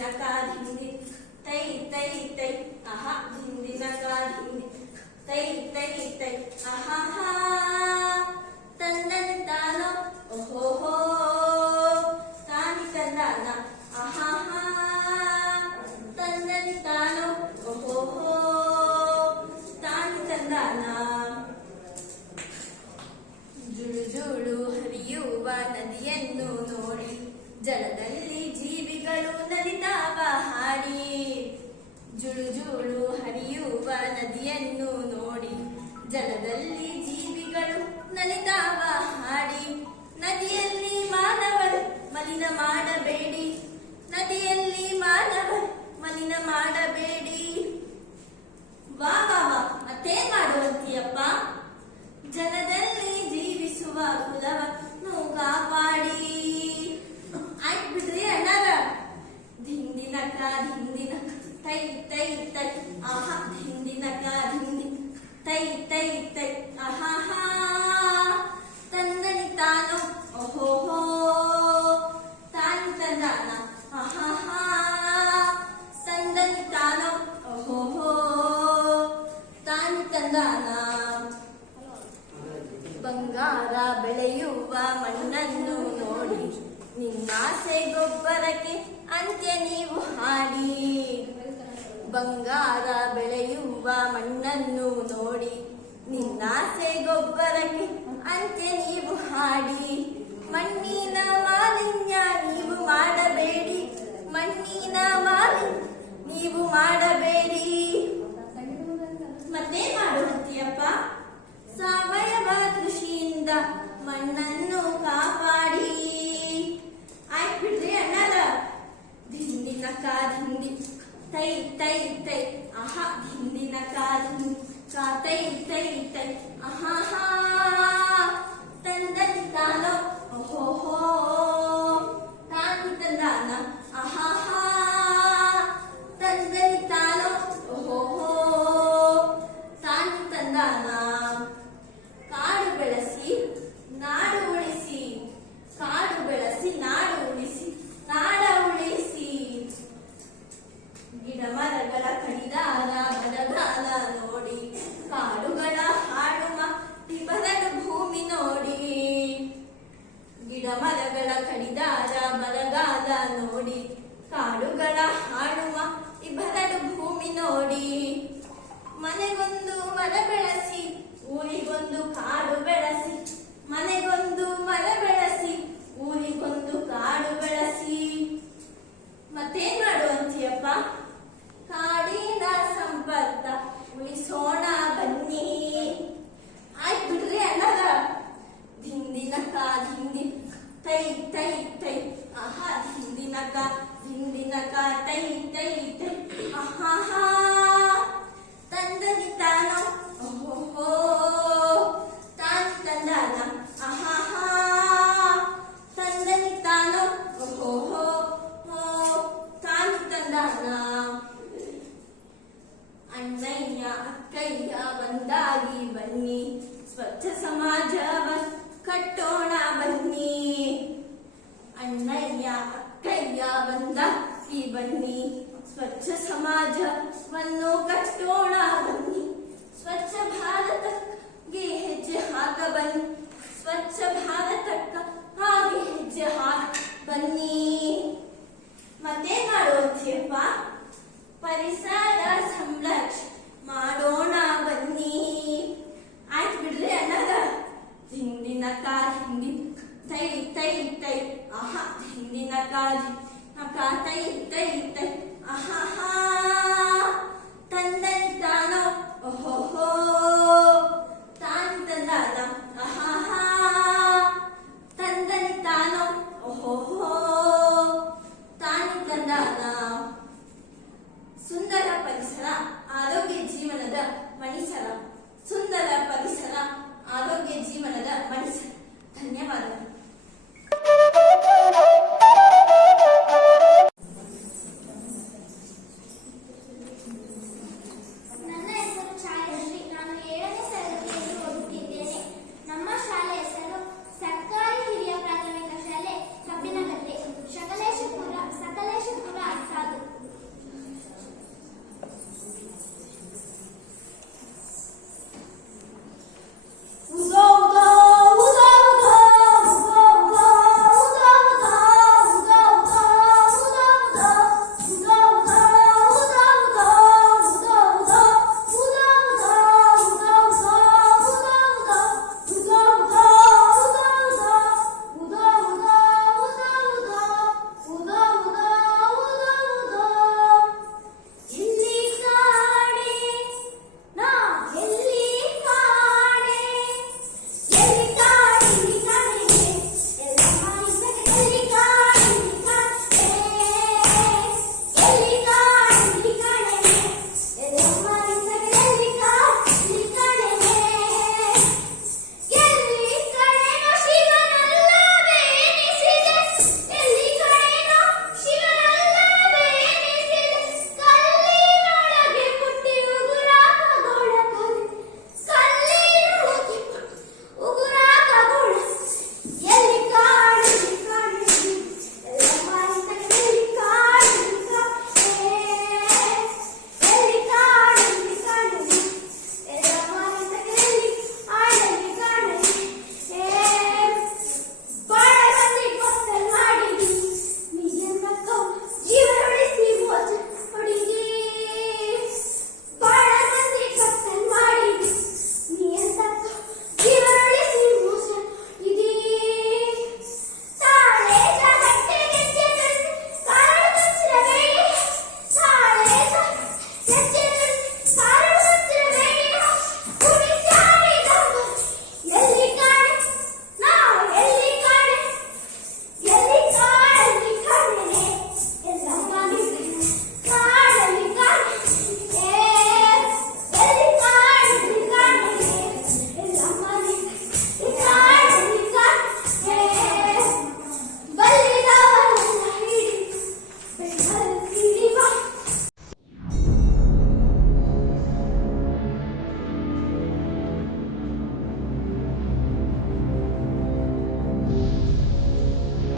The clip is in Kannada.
ನಕ ಧಿಂದಿ ತೈ ತೈ ತೈ ಅಹ ಧಿಂದಿ ನಕ ಧಿಂದಿ ತೈ ತೈ ತೈ ಅಹ ತಂದನಿ ತಾನೋ ಓಹೋ ತಾನಿ ತಂದಾನ ಅಹ ತಂದನಿ ತಾನೋ ಓಹೋ ತಾನಿ ತಂದಾನ ಜುಳು ಜುಳು ಹರಿಯುವ ನದಿಯನ್ನು ನೋಡಿ ಜಲದಲ್ಲಿ ಜೀವಿಗಳು ನಲಿತಾವ ಹಾಡಿ ಜುಳು ಜುಳು ಹರಿಯುವ ನದಿಯನ್ನು ನೋಡಿ ಜಲದಲ್ಲಿ ಜೀವಿಗಳು ನಲಿತಾವ ಹಾಡಿ ನದಿಯಲ್ಲಿ ಮಾನವರು ಮಲಿನ ಮಾಡಬೇಡಿ ನದಿಯಲ್ಲಿ ಮಾನವರು ಮಲಿನ ಮಾಡಬೇಡಿ ವಾ ವಾ ವಾ ಮತ್ತೇನ್ ಮಾಡುವಂತೀಯಪ್ಪ ಜಲದಲ್ಲಿ ಜೀವಿಸುವ ಕುಲವನ್ನು ಕಾಪಾಡಿ ಆಯ್ತು ಬಿಡ್ರಿ ಅಣ್ಣಾರ ಧಿಂದಿನಕ ಧಿಂದಿನ ತೈ ತೈ ತೈ ಆಹ ಧಿಂದಿನಕ ಧಿಂದಿ ತೈ ತೈ ತೈ ಆಹ ತಂದನಿ ತಾನೋ ಓಹೋ ತಾನು ತಂದಾನ ಆಹ ತಂದನಿ ತಾನೋ ಓಹೋ ತಾನು ತಂದಾನ ಬಂಗಾರ ಬೆಳೆಯುವ ಮಣ್ಣನ್ನು ನೋಡಿ ನಿನ್ನಾಸೆ ಗೊಬ್ಬರಕ್ಕೆ ಅಂತ್ಯ ನೀವು ಹಾಡಿ ಬಂಗಾರ ಬೆಳೆಯುವ ಮಣ್ಣನ್ನು ನೋಡಿ ನಿನ್ನಾಸೆ ಗೊಬ್ಬರಕ್ಕೆ ಅಂತ್ಯ ನೀವು ಹಾಡಿ ಮಣ್ಣಿನ ಮಾಲಿನ್ಯ ನೀವು ಮಾಡಬೇಡಿ ಮಣ್ಣಿನ ಮಾಲಿನ್ಯ ನೀವು ಮಾಡಬೇಡಿ ಮತ್ತೆ ಮಾಡುವಂತೀಯಪ್ಪ ಸಾವಯವ ಕೃಷಿಯಿಂದ ಮಣ್ಣನ್ನು ಕಾಪಾಡಿ ಆಯ್ತು ಬಿಡ್ರಿ ಅಣ್ಣಾರ ಧಿಂದಿನಕ ಧಿಂದಿ ತೈ ತೈ ತೈ ಆಹ ಧಿಂದಿನಕ ಧಿಂದಿ ಕಾ ತೈ ತೈ ತೈ ಆಹ ತಂದನಿ ತಾನೋ ಓಹೋ ತಾನು ತಂದಾನ ಆಹ ತಂದನಿ ತಾನೋ ಓಹೋ ತಾನು ತಂದಾನ ಕಾಡು ಬೆಳೆಸಿ ನಾಡು ಉಳಿಸಿ ಕಾಡು ಬೆಳೆಸಿ ನಾಡು ಉಳಿಸಿ ನಾಡ ಉಳಿಸಿ ಗಿಡ ಮರಗಳ ಕಡಿದಾರ ಬಡಗಾಲ ನೋಡಿ ಕಾಡುಗಳ ಹಾಡುವ ಬರಡು ಭೂಮಿ ನೋಡಿ ಗಿಡ ಮರಗಳ ಕಡಿದಾರ ಬರಗಾಲ ನೋಡಿ ಕಾಡುಗಳ ಹಾಡುವ ಬರಡು ಭೂಮಿ ನೋಡಿ ಮನೆಗೊಂದು ಮರ ಬೆಳೆಸಿ ಊರಿಗೊಂದು ಕಾಡು ಬೆಳೆಸಿ ಮನೆಗೊಂದು ಮರ ಬೆಳೆಸಿ ಊರಿಗೊಂದು ಕಾಡು ಬೆಳೆಸಿ ಮತ್ತೇನ್ ಮಾಡುವಂತೀಯಪ್ಪ ಕಾಡಿನ ಸಂಪರ್ಕ ಉಳಿಸೋಣ ಬನ್ನಿ ಆಯ್ತು ಬಿಡ್ರಿ ಅಣ್ಣಾರ ಧಿಂದಿನಕ ಧಿಂದಿ ತೈ ತೈ ತೈ ಆಹ ಧಿಂದಿನಕ ತೈ ತೈ ತೈ ಆಹ ತಂದನಿ ತಾನೋ ಓಹೋ ತಾನು ತಂದಾನ ಆಹ ತಂದನಿ ತಾನೋ ಓಹೋ ತಾನು ತಂದಾನ ಅಣ್ಣಯ್ಯ ಅಕ್ಕಯ್ಯ ಒಂದಾಗಿ ಬನ್ನಿ ಸ್ವಚ್ಛ ಸಮಾಜವ ಕಟ್ಟೋಣ ಬನ್ನಿ ಅಣ್ಣಯ್ಯ ಅಕ್ಕಯ್ಯ ಒಂದಾಗಿ ಬನ್ನಿ ಸ್ವಚ್ಛ ಸಮಾಜವನ್ನು ಕಟ್ಟೋಣ ಬನ್ನಿ ಸ್ವಚ್ಛ ಭಾರತಕ್ಕೆ ಹೆಜ್ಜೆ ಹಾಕ ಬನ್ನಿ ಸ್ವಚ್ಛ ಭಾರತಕ್ಕ ಹಾಗೆ ಹೆಜ್ಜೆ ಹಾಕ ಬನ್ನಿ ಮತ್ತೇನ್ ಮಾಡುವಂತೀಯಪ್ಪ ಪರಿಸರ ಸಂರಕ್ಷಣೆ ಮಾಡೋಣ ಬನ್ನಿ ಆಯ್ತು ಬಿಡ್ರಿ ಅಣ್ಣಾರ ಧಿಂದಿನಕ ಧಿಂದಿ ತೈ ತೈ ತೈ ಆಹ ಧಿಂದಿನಕ ತೈ ತೈ ತೈ ಆಹ ತಂದನಿ ತಾನೋ ಓಹೋ ತಾನು ತಂದಾನ ಆಹ ತಂದನಿ ತಾನೋ ಓಹೋ